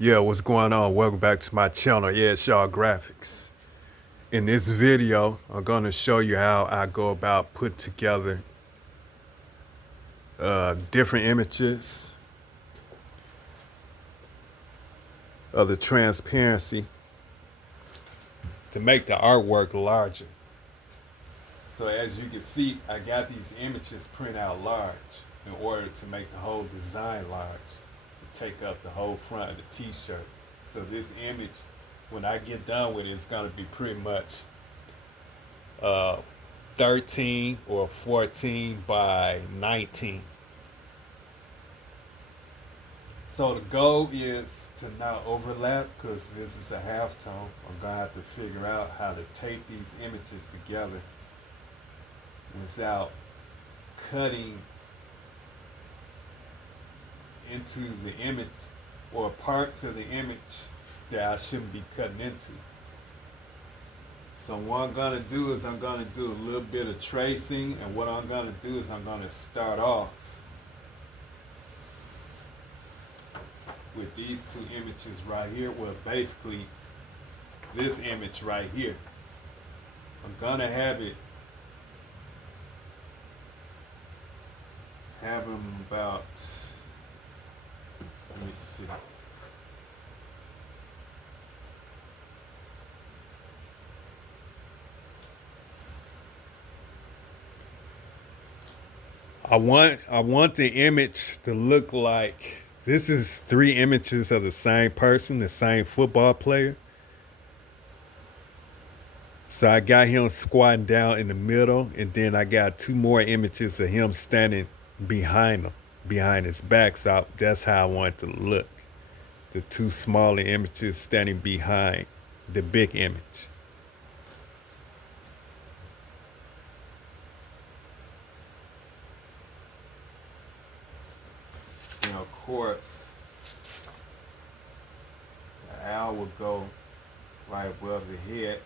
Yeah, what's going on? Welcome back to my channel. Yeah, it's Shaw Graphics. In this video, I'm going to show you how I go about putting together different images of the transparency to make the artwork larger. So as you can see, I got these images printed out large in order to make the whole design large, to take up the whole front of the t-shirt. So this image, when I get done with it, it's going to be pretty much uh, 13 or 14 by 19. So the goal is to not overlap because this is a halftone. I'm going to have to figure out how to tape these images together without cutting into the image or parts of the image that I shouldn't be cutting into. So what I'm going to do is I'm going to do a little bit of tracing, and what I'm going to do is I'm going to start off with these two images right here. Well, basically this image right here. I'm going to have them about, let me see. I want the image to look like this is three images of the same person, the same football player. So I got him squatting down in the middle, and then I got two more images of him standing behind him, behind his back. So that's how I want it to look. The two smaller images standing behind the big image. And of course, the owl will go right above the head,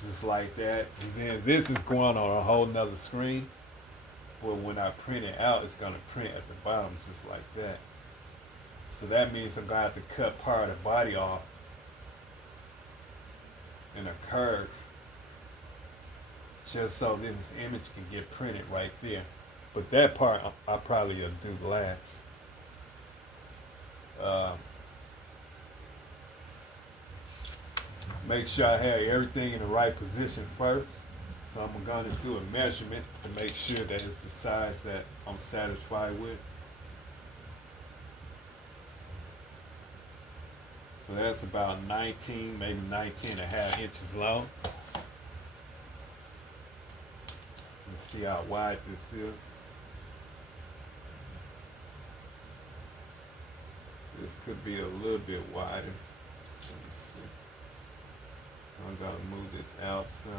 just like that. And then this is going on a whole nother screen. But when I print it out, it's going to print at the bottom just like that. So that means I'm going to have to cut part of the body off in a curve just so this image can get printed right there. But that part I probably will do last. Make sure I have everything in the right position first. So I'm going to do a measurement to make sure that it's the size that I'm satisfied with. So that's about 19, maybe 19 and a half inches long. Let's see how wide this is. This could be a little bit wider. Let me see. So I'm going to move this outside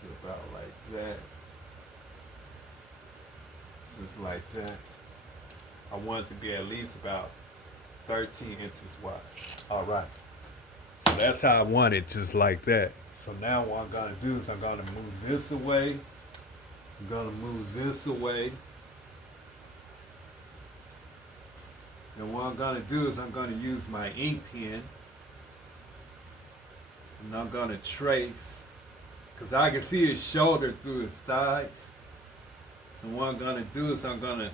to about like that. Just like that. I want it to be at least about 13 inches wide. All right. So that's how I want it, just like that. So now what I'm going to do is I'm going to move this away. I'm going to move this away. And what I'm going to do is I'm going to use my ink pen. And I'm going to trace, because I can see his shoulder through his thighs. So what I'm going to do is I'm going to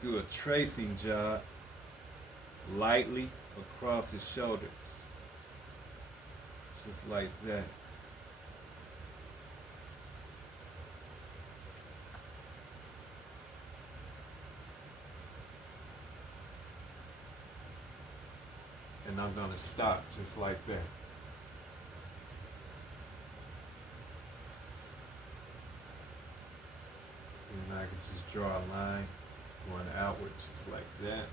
do a tracing job lightly across his shoulders. Just like that. And I'm going to stop just like that. And I can just draw a line going outward just like that.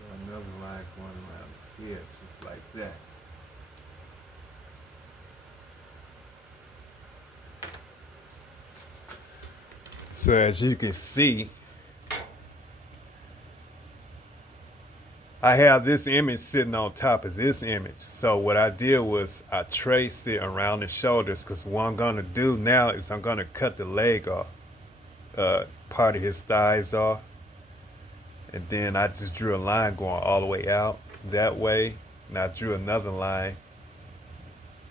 Draw another line going around here just like that. So as you can see, I have this image sitting on top of this image. So what I did was I traced it around the shoulders because what I'm gonna do now is I'm gonna cut the leg off, part of his thighs off, and then I just drew a line going all the way out that way, and I drew another line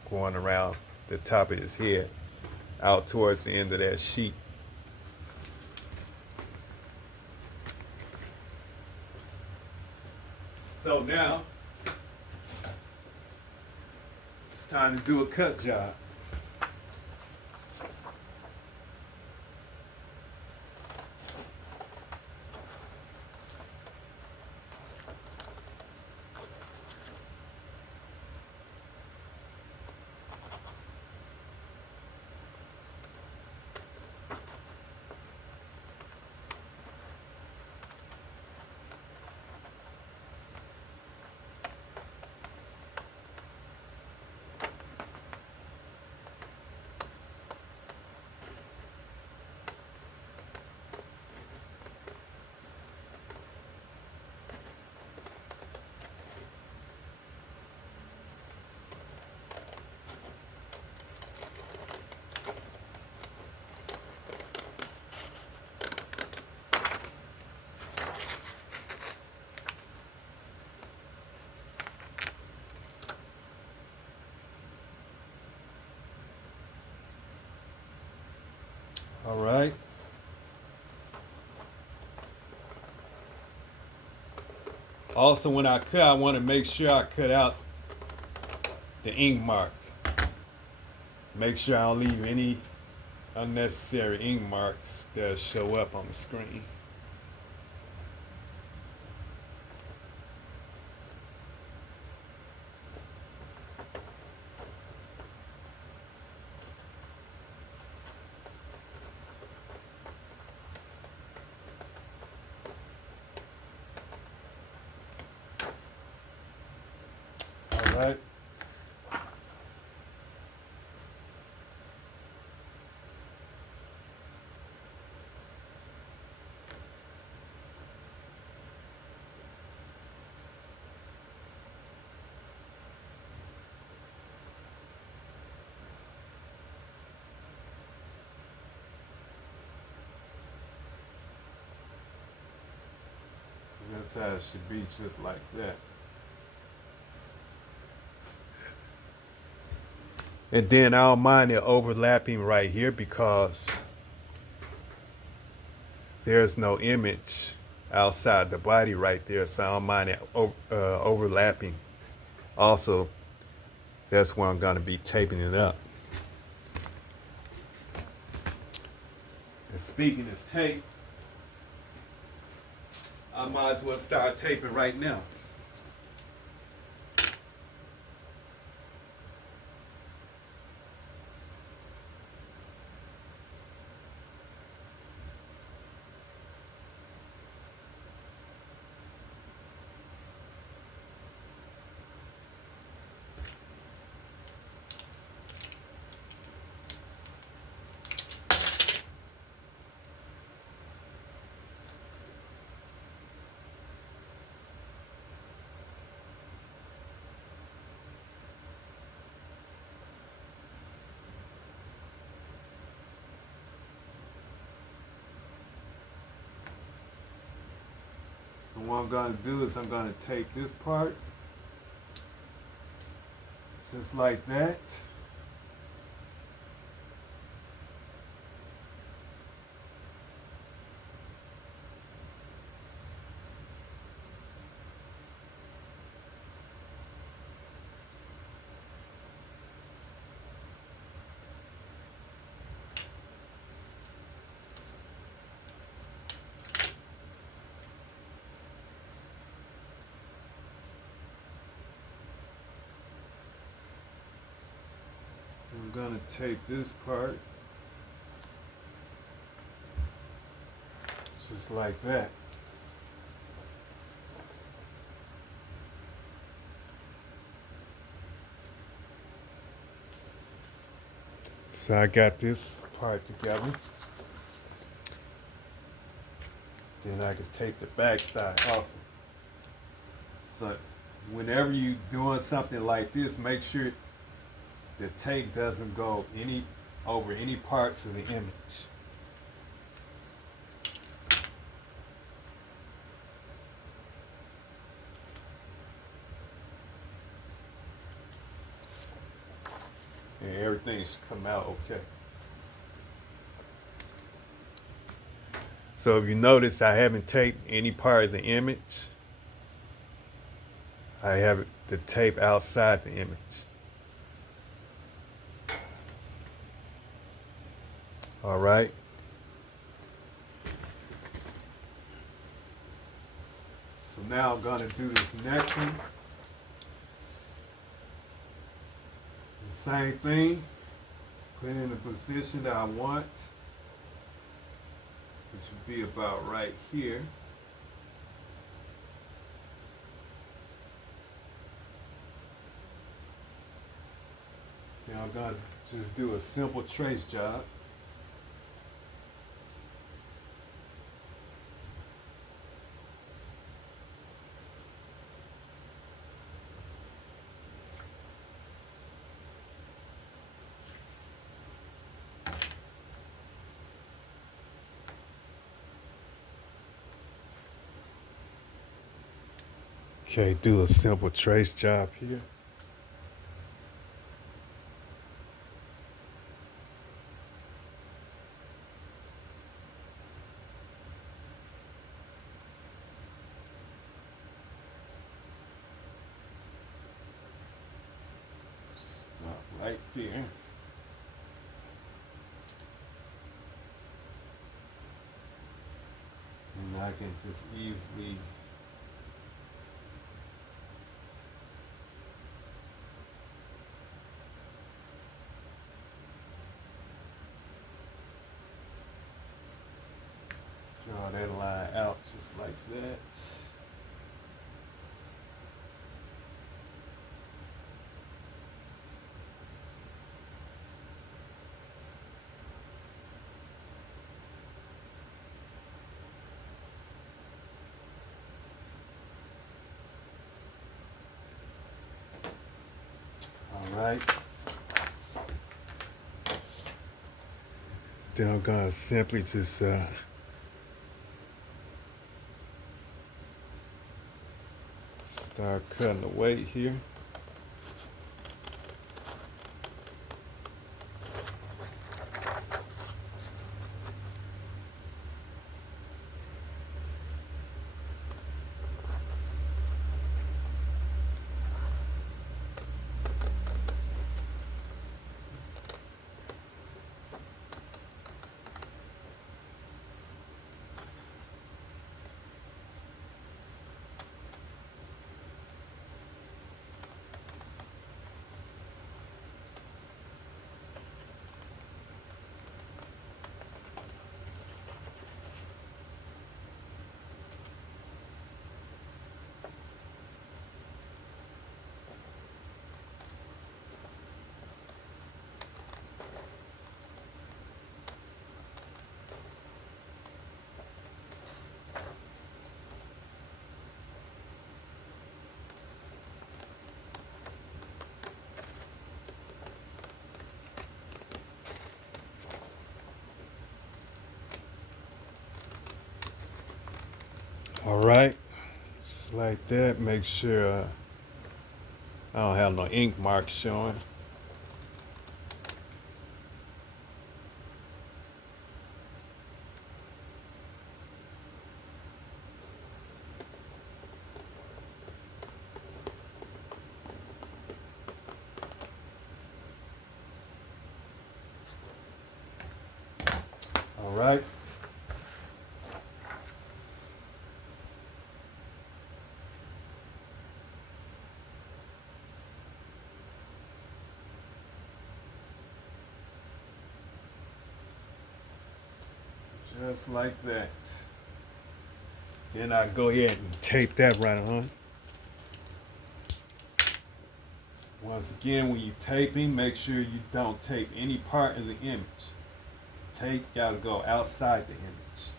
going around the top of his head out towards the end of that sheet. So now it's time to do a cut job. All right. Also, when I cut, I want to make sure I cut out the ink mark. Make sure I don't leave any unnecessary ink marks that show up on the screen. All right. That's how it should be, just like that. And then I don't mind it overlapping right here because there's no image outside the body right there, so I don't mind it overlapping. Also, that's where I'm gonna be taping it up. And speaking of tape, I might as well start taping right now. So what I'm gonna do is I'm gonna take this part just like that. I'm gonna tape this part just like that. So I got this part together. Then I can tape the back side also. So whenever you doing something like this, make sure the tape doesn't go over any parts of the image. And everything should come out okay. So if you notice, I haven't taped any part of the image. I have the tape outside the image. All right. So now I'm gonna do this next one. The same thing. Put it in the position that I want, which would be about right here. Then I'm gonna just do a simple trace job. Okay, do a simple trace job here. Stop right there. And I can just easily draw that line out just like that. All right. Then I'm gonna simply just start cutting away here. All right, just like that. Make sure I don't have no ink marks showing. All right. Just like that. Then I go ahead and tape that right on. Once again, when you're taping, make sure you don't tape any part of the image. Tape gotta go outside the image.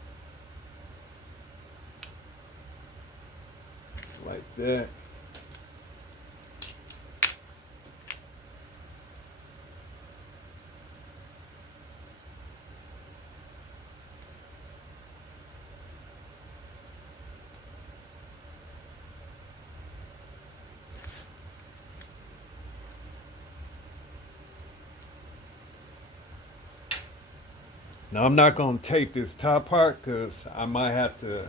Just like that. Now I'm not gonna tape this top part because I might have to,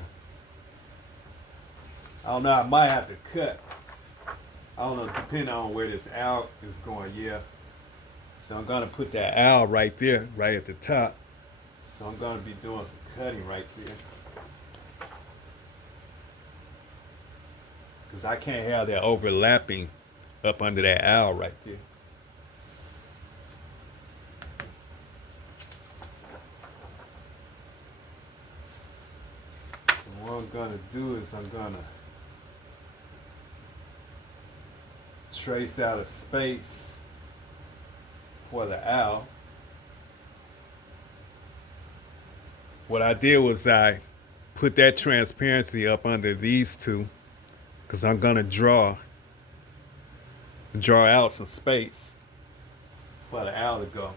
I don't know, I might have to cut. I don't know, depending on where this owl is going, yeah. So I'm gonna put that owl right there, right at the top. So I'm gonna be doing some cutting right there. Because I can't have that overlapping up under that owl right there. So what I'm gonna do is I'm gonna trace out a space for the owl. What I did was I put that transparency up under these two because I'm gonna draw out some space for the owl to go.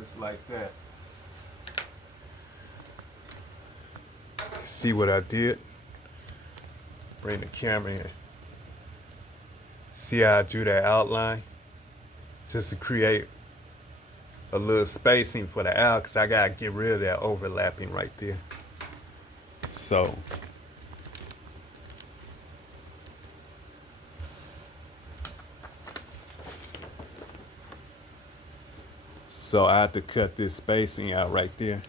Just like that. See what I did? Bring the camera in. See how I drew that outline? Just to create a little spacing for the owl because I gotta get rid of that overlapping right there. So I have to cut this spacing out right there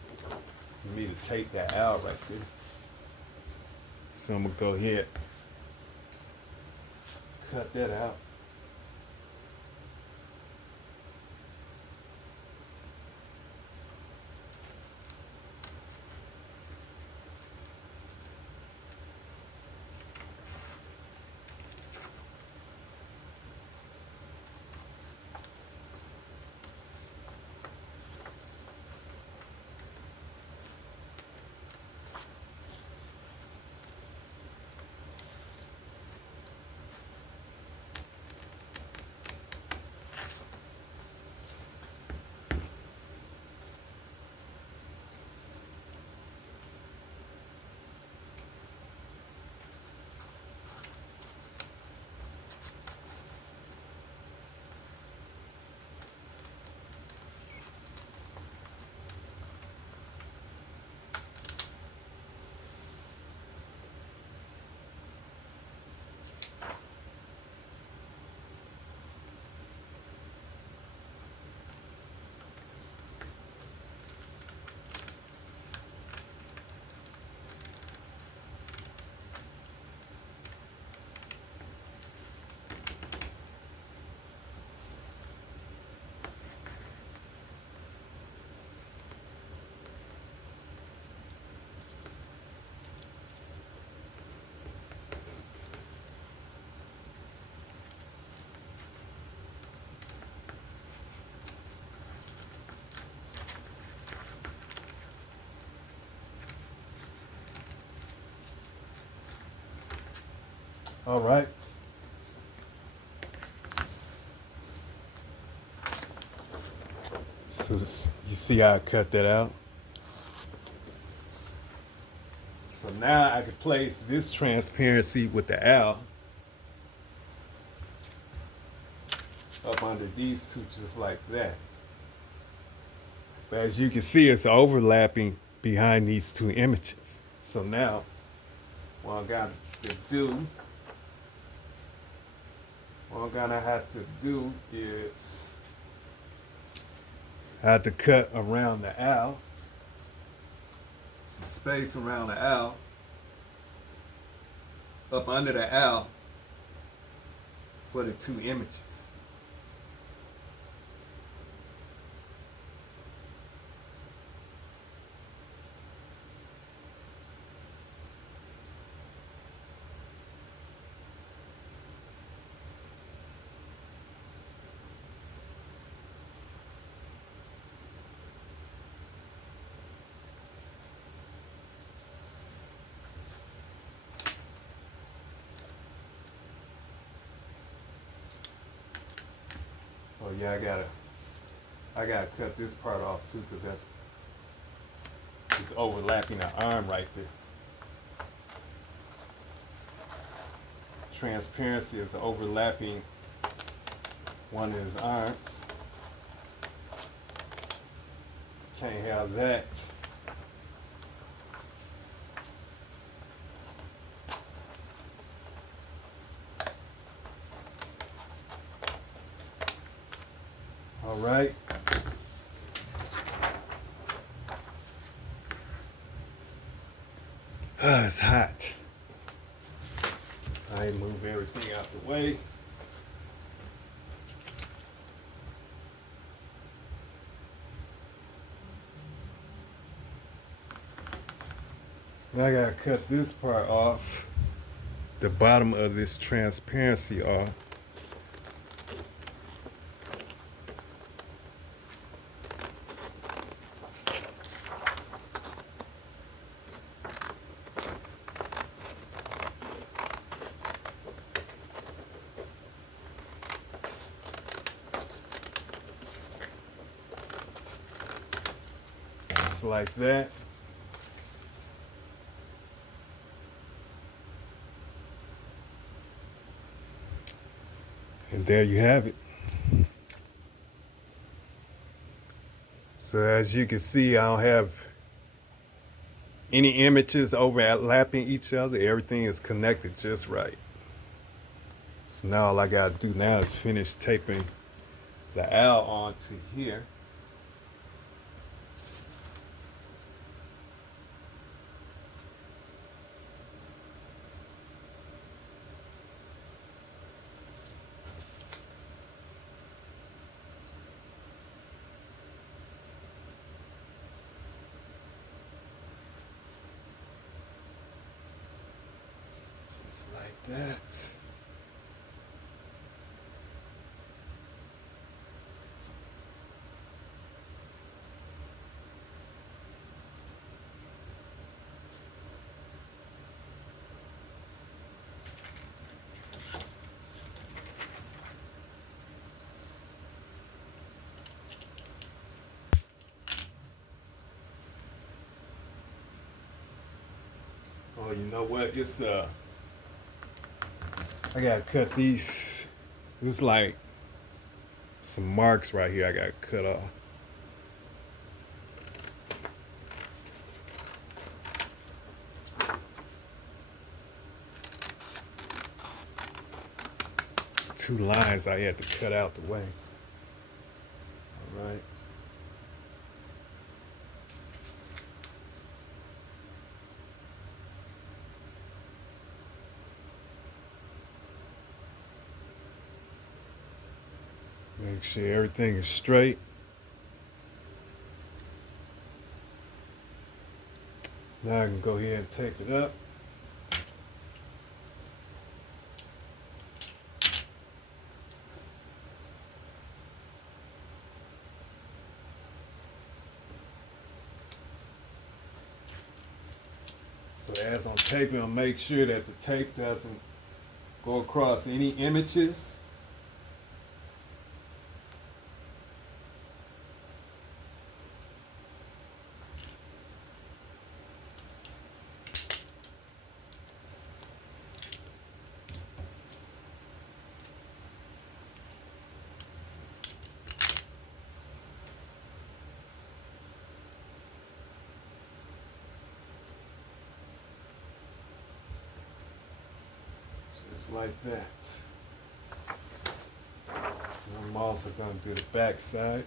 for me to take that out right there. So I'm gonna go ahead, cut that out. All right. So you see how I cut that out? So now I can place this transparency with the owl up under these two just like that. But as you can see, it's overlapping behind these two images. So now what I'm gonna have to do is I have to cut around the owl, some space around the owl, up under the owl for the two images. Oh yeah, I gotta cut this part off too, because that's just overlapping the arm right there. Transparency is overlapping one of his arms. Can't have that. All right. It's hot. I move everything out the way. Now I gotta cut this part off, the bottom of this transparency off. Just like that. And there you have it. So as you can see, I don't have any images overlapping each other. Everything is connected just right. So now all I gotta do now is finish taping the owl onto here. Just like that. Oh, you know what? It's I gotta cut these. This is like some marks right here I gotta cut off. It's 2 lines I had to cut out the way. All right. Make sure everything is straight. Now I can go ahead and tape it up. So as I'm taping, I'll make sure that the tape doesn't go across any images. Just like that. I'm also going to do the back side.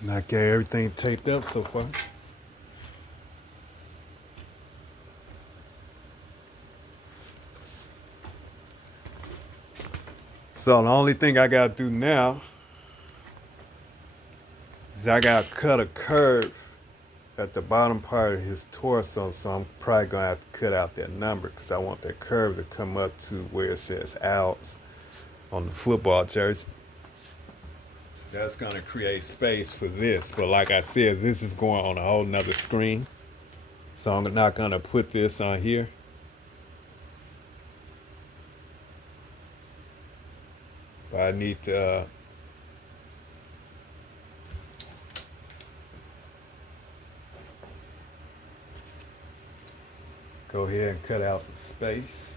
And I got everything taped up so far. So the only thing I gotta do now is I gotta cut a curve at the bottom part of his torso. So I'm probably gonna have to cut out that number because I want that curve to come up to where it says Owls on the football jersey. That's gonna create space for this. But like I said, this is going on a whole nother screen. So I'm not gonna put this on here. But I need to go ahead and cut out some space.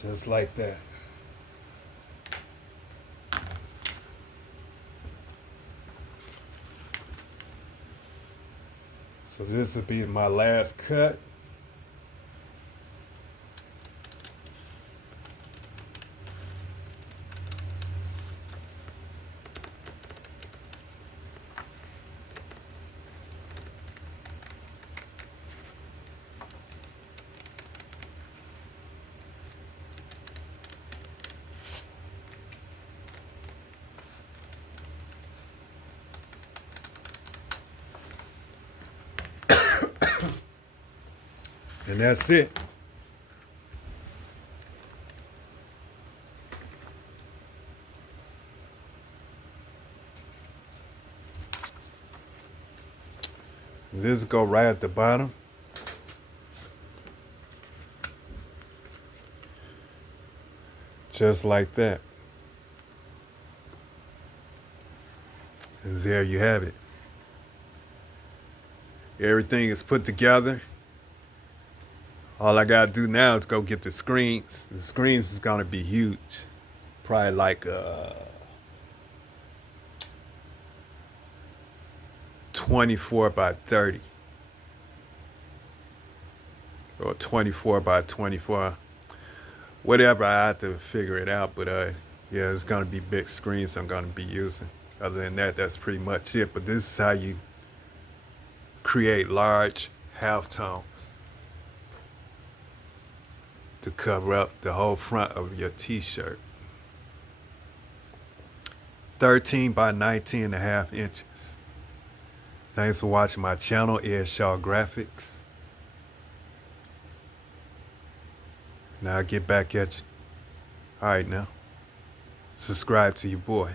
Just like that. So this will be my last cut. And that's it. This go right at the bottom. Just like that. And there you have it. Everything is put together. All I gotta do now is go get the screens. The screens is gonna be huge. Probably like 24 by 30. Or 24 by 24. Whatever, I have to figure it out. But yeah, it's gonna be big screens I'm gonna be using. Other than that, that's pretty much it. But this is how you create large halftones to cover up the whole front of your t-shirt. 13 by 19 and a half inches. Thanks for watching my channel, Ed Shaw Graphics. Now I'll get back at you. All right now. Subscribe to your boy.